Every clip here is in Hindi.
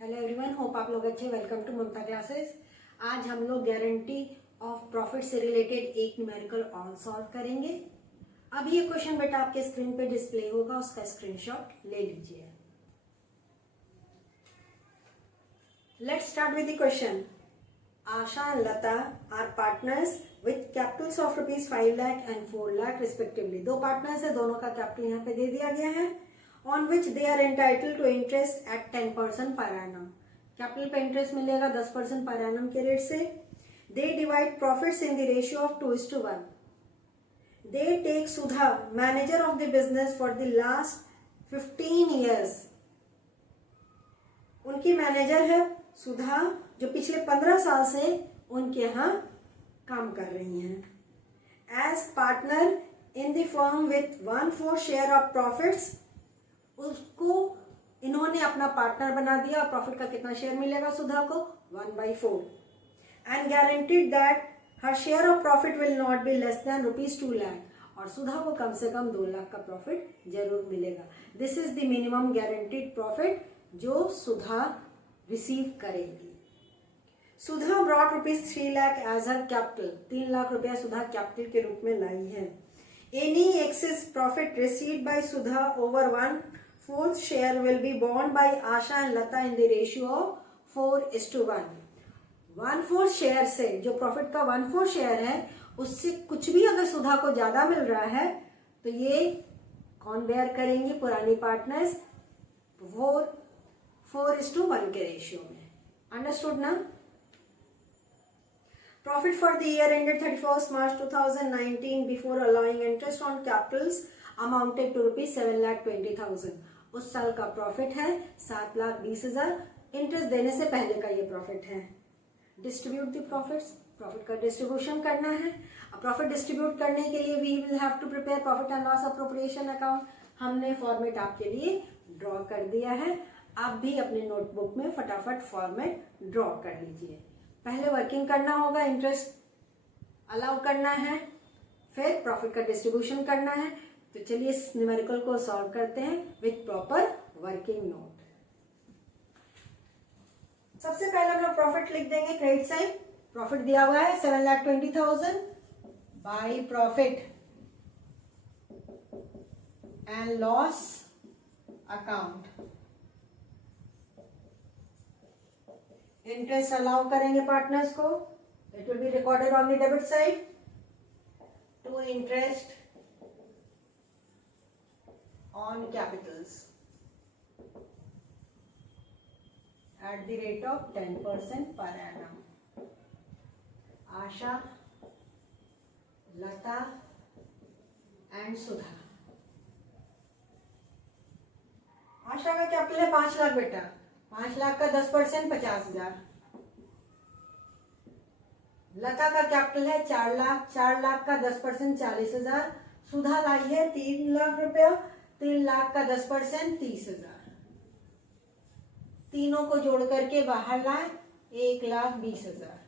हेलो एवरीवन, होप आप लोग अच्छे। Welcome to Mamta classes. आज हम लोग गारंटी ऑफ प्रॉफिट से रिलेटेड एक न्यूमेरिकल ऑन सॉल्व करेंगे। अभी ये क्वेश्चन बेटा आपके स्क्रीन पे डिस्प्ले होगा, उसका स्क्रीनशॉट ले लीजिए। Let's start with the question. Asha and Lata are partners with capitals of ₹5 lakh and 4 lakh respectively. दो पार्टनर्स है, दोनों का कैपिटल यहाँ पे दे दिया गया है। On which they are entitled to interest at 10% per annum. Capital पे इंटरेस्ट मिलेगा 10% पर एनम के रेट से। They divide profits in the ratio of 2:1. They take Sudha, manager of the business for the last 15 years. उनकी मैनेजर है सुधा, जो पिछले 15 साल से उनके यहाँ काम कर रही हैं। As partner in the firm with 1/4 share of profits, उसको इन्होंने अपना पार्टनर बना दिया। प्रॉफिट का कितना शेयर मिलेगा सुधा को? 1/4। And guaranteed that her share of profit will not be less than ₹2 lakh. और सुधा को कम से कम 2 लाख का प्रॉफिट जरूर मिलेगा। This is the minimum guaranteed profit जो सुधा रिसीव करेगी। सुधा ब्रॉट ₹3 लाख एज हर कैपिटल। 3 लाख रुपया सुधा कैपिटल के रूप में लाई है। Any access profit received by Sudha over 1/4 share will be borne by Asha and Lata in the ratio of 4:1. 1/4 share से, जो प्रॉफिट का 1/4 शेयर है, उससे कुछ भी अगर सुधा को ज्यादा मिल रहा है तो ये कौन बेयर करेंगे? पुरानी पार्टनर्स 4:1 के रेशियो में। अंडरस्टूड ना? Profit for the year ended 31st March 2019 before allowing interest on capitals amounted to ₹7,20,000. उस साल का प्रॉफिट है 7,20,000। इंटरेस्ट देने से पहले का ये प्रॉफिट है। डिस्ट्रीब्यूट द प्रॉफिट्स, प्रॉफिट का डिस्ट्रीब्यूशन करना है। अब प्रॉफिट डिस्ट्रीब्यूट करने के लिए we will have to prepare profit and loss appropriation account. हमने फॉर्मेट आपके लिए ड्रॉ कर दिया है। आप भी अपने नोटबुक में फटाफट फॉर्मेट ड्रॉ कर लीजिए। पहले वर्किंग करना होगा, इंटरेस्ट अलाउ करना है, फिर प्रॉफिट का डिस्ट्रीब्यूशन करना है। तो चलिए इस न्यूमेरिकल को सॉल्व करते हैं विथ प्रॉपर वर्किंग नोट। सबसे पहले हम लोग प्रॉफिट लिख देंगे क्रेडिट साइड। प्रॉफिट दिया हुआ है 7,20,000 by profit and loss account. Interest allow करेंगे पार्टनर्स को। It will be recorded on the debit side to interest on capitals at the rate of 10% per annum. Asha, Lata and Sudha. आशा का कैपिटल है 5 लाख बेटा। 5 लाख का 10% 50,000। लता का कैपिटल है 4 लाख। 4 लाख का 10% 40,000। सुधा लाई है 3 लाख रुपया। 3 लाख का 10% 30,000। तीनों को जोड़ करके बाहर लाए 1,20,000।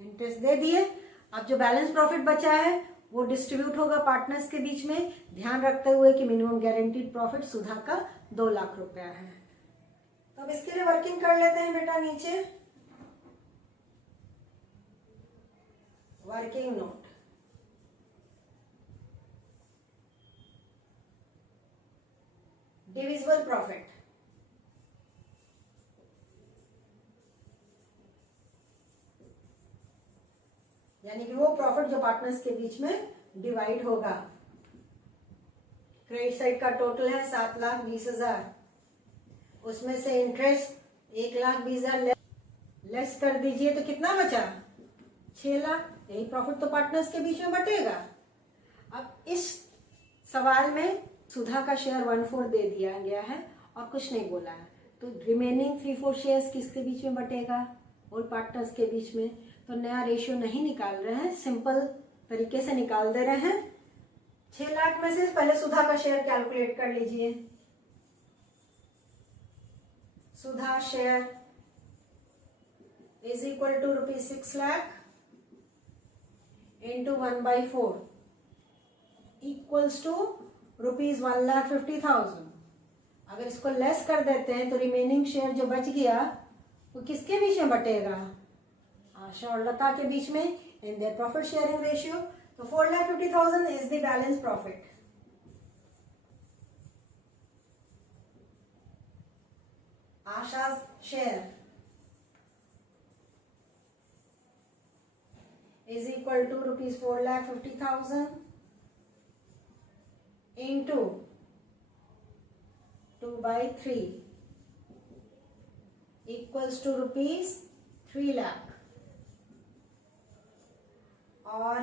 इंटरेस्ट दे दिए। अब जो बैलेंस प्रॉफिट बचा है वो डिस्ट्रीब्यूट होगा पार्टनर्स के बीच में, ध्यान रखते हुए कि मिनिमम गारंटीड प्रॉफिट सुधा का 2 लाख रुपया है। तो अब इसके लिए वर्किंग कर लेते हैं बेटा। नीचे वर्किंग नोट। डिविजिबल प्रॉफिट, यानी कि वो प्रॉफिट जो पार्टनर्स के बीच में डिवाइड होगा। क्रेडिट साइड का टोटल है 7,20,000। उसमें से इंटरेस्ट 1,20,000 लेस कर दीजिए तो कितना बचा? 6 लाख। यही प्रॉफिट तो पार्टनर्स के बीच में बटेगा। अब इस सवाल में सुधा का शेयर 1/4 दे दिया गया है और कुछ नहीं बोला है, तो रिमेनिंग 3/4 शेयर्स किसके बीच में बटेगा? और पार्टनर्स के बीच में। तो नया रेशियो नहीं निकाल रहे हैं, सिंपल तरीके से निकाल दे रहे हैं। 6 लाख में से पहले सुधा का शेयर कैलकुलेट कर लीजिए। Sudha share is equal to ₹6 lakh into 1/4 equals to ₹1,50,000। अगर इसको लेस कर देते हैं तो रिमेनिंग शेयर जो बच गया वो किसके बीच में बटेगा? आशा और लता के बीच में in their profit sharing ratio. तो 4,50,000 is the balance profit. Asha's share is equal to rupees 4,50,000 into 2 by 3 equals to rupees 3 lakh। और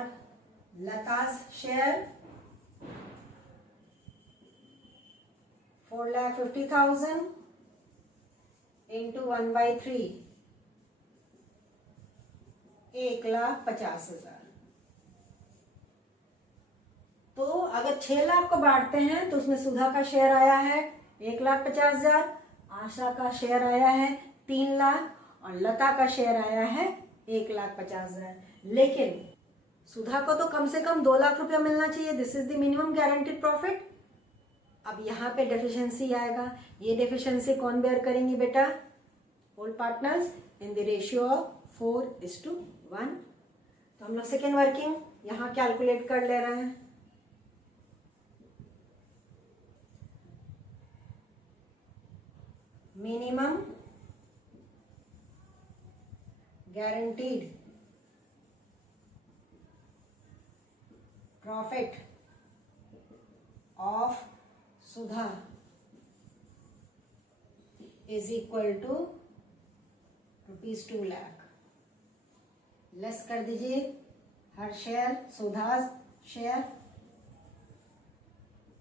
लता's share 4,50,000 into 1 by 3 1,50,000। तो अगर 6 लाख को बांटते हैं तो उसमें सुधा का शेयर आया है 1,50,000, आशा का शेयर आया है 3 लाख और लता का शेयर आया है 1,50,000। लेकिन सुधा को तो कम से कम 2 लाख रुपया मिलना चाहिए। This is the minimum guaranteed profit. अब यहाँ पे डेफिशिएंसी आएगा। ये डेफिशिएंसी कौन बेयर करेंगी बेटा? All partners in the ratio of 4:1। तो हम लोग सेकेंड वर्किंग यहाँ कैलकुलेट कर ले रहे हैं। Minimum guaranteed profit of Sudha is equal to rupees 2 lakh। Less कर दीजिए हर शेयर। सुधा शेयर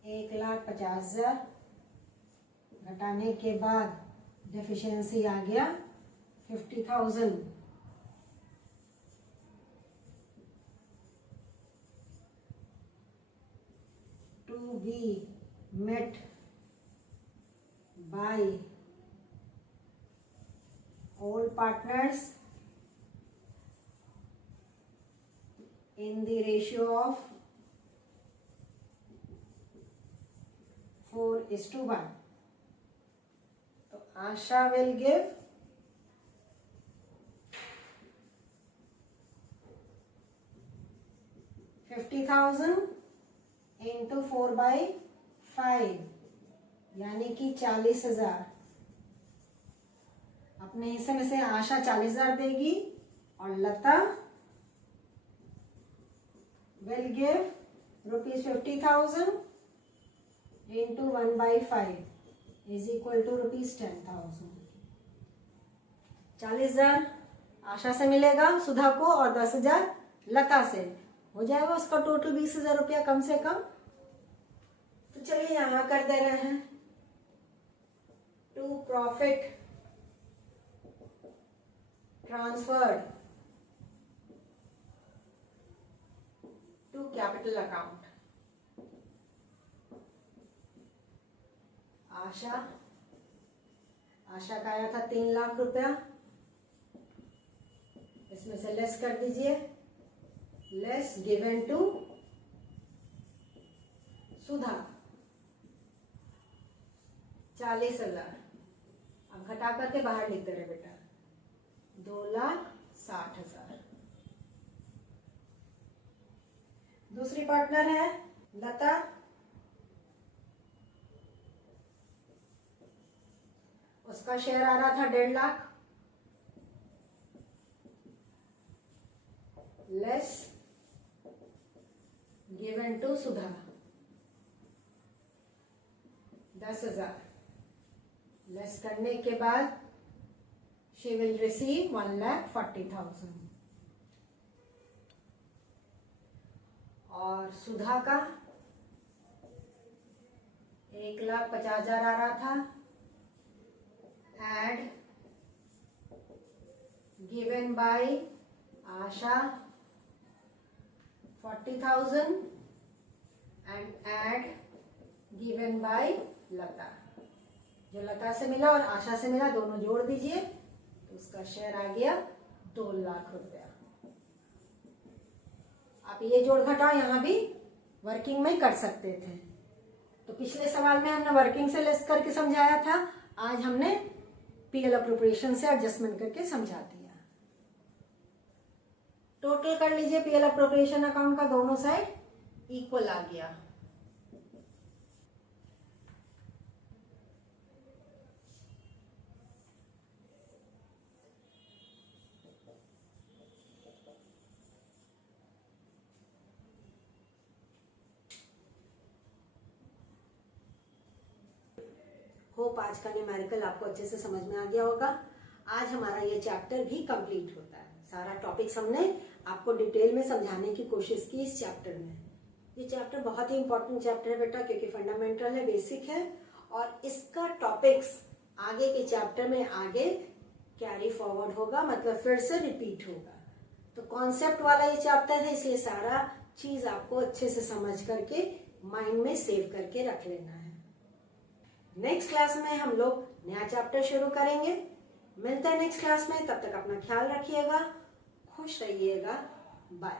1,50,000 घटाने के बाद डेफिशिएंसी आ गया 50,000। To be met by all partners in the ratio of 4:1। तो आशा will give 50,000 into 4/5 यानी कि 40,000। अपने हिस्से में से आशा 40,000 देगी और लता will give rupees 50,000 into 1/5 is equal to rupees 10,000। 40,000 आशा से मिलेगा सुधा को और 10,000 लता से। हो जाएगा उसका टोटल 20,000 रुपया कम से कम। तो चलिए यहां कर दे रहे हैं। To profit transferred to capital account. Asha का आया था 3 लाख रुपया। इसमें से लेस कर दीजिए। लेस गिवन टू सुधा 40,000। अब घटा करके बाहर लिख दे रहे बेटा 2,60,000। दूसरी पार्टनर है लता। उसका शेयर आ रहा था 1.5 lakh. Less given to Sudha 10,000। Less करने के बाद शी विल रिसीव 1,40,000। और सुधा का 1,50,000 आ रहा था। Add given by Asha 40,000 and add given by Lata. जो लता से मिला और आशा से मिला दोनों जोड़ दीजिए तो उसका शेयर आ गया 2 लाख रुपया। आप ये जोड़ घटाओ यहाँ भी वर्किंग में कर सकते थे। तो पिछले सवाल में हमने वर्किंग से लेस करके समझाया था, आज हमने पीएल अप्रोप्रिएशन से एडजस्टमेंट करके समझा दिया। टोटल कर लीजिए, पीएल अप्रोप्रिएशन अकाउंट का दोनों साइड इक्वल आ गया। होप आज का न्यूमेरिकल आपको अच्छे से समझ में आ गया होगा। आज हमारा ये चैप्टर भी कंप्लीट होता है। सारा टॉपिक्स हमने आपको डिटेल में समझाने की कोशिश की इस चैप्टर में। ये चैप्टर बहुत ही इंपॉर्टेंट चैप्टर है बेटा, क्योंकि फंडामेंटल है, बेसिक है, और इसका टॉपिक्स आगे के चैप्टर में आगे कैरी फॉरवर्ड होगा, मतलब फिर से रिपीट होगा। तो कॉन्सेप्ट वाला ये चैप्टर है, इसलिए सारा चीज आपको अच्छे से समझ करके माइंड में सेव करके रख लेना है। नेक्स्ट क्लास में हम लोग नया चैप्टर शुरू करेंगे। मिलते हैं नेक्स्ट क्लास में, तब तक अपना ख्याल रखिएगा, खुश रहिएगा, बाय।